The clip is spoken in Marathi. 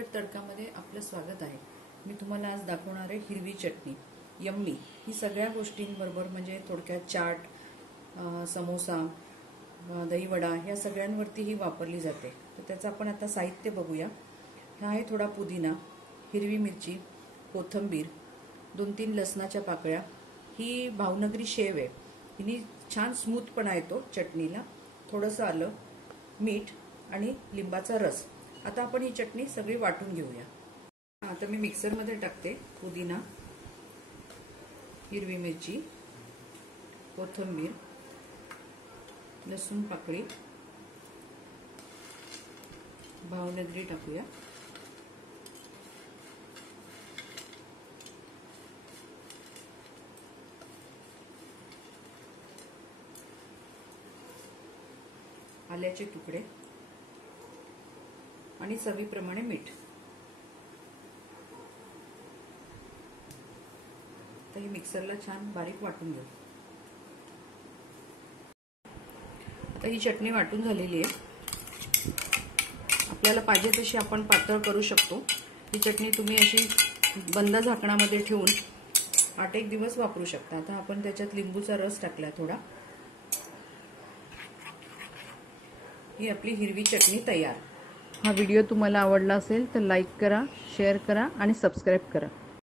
तिखट तडकामध्ये आपलं स्वागत आहे। मी तुम्हाला आज दाखवणार आहे हिरवी चटणी यम्मी। ही सगळ्या गोष्टींबरोबर म्हणजे थोडक्यात चाट, समोसा, दही वडा या सगळ्यांवरती ही वापरली जाते। तर त्याचं आपण आता साहित्य बघूया। हा आहे थोडा पुदिना, हिरवी मिरची, कोथिंबीर, 2-3 लसणाच्या पाकळ्या, ही भावनगरी शेव आहे। हिने छान स्मूथपणा येतो चटणीला, थोडंसं आलं, मीठ आणि लिंबाचा रस। आता आपण ही चटणी सगळी वाटून घेऊया। आता मी मिक्सर मध्ये टाकते पुदिना, हिरवी मिरची, कोथिंबीर, लसूण पाकळी, भावनगरी टाकूया, आल्याचे तुकडे आणि चवीप्रमाणे मीठ। तर हे मिक्सरला छान बारीक वाटून घेऊ। आता ही चटणी वाटून झालेली आहे। आपल्याला पाहिजे तशी आपण पातळ करू शकतो। ही चटणी तुम्ही अशी बंद झाकणामध्ये ठेवून 8-1 दिवस वापरू शकता। आता आपण त्याच्यात लिंबूचा रस टाकला थोडा। ही आपली हिरवी चटणी तयार। हा व्हिडिओ तुम्हाला आवडला असेल तर लाईक करा, शेअर करा आणि सबस्क्राइब करा।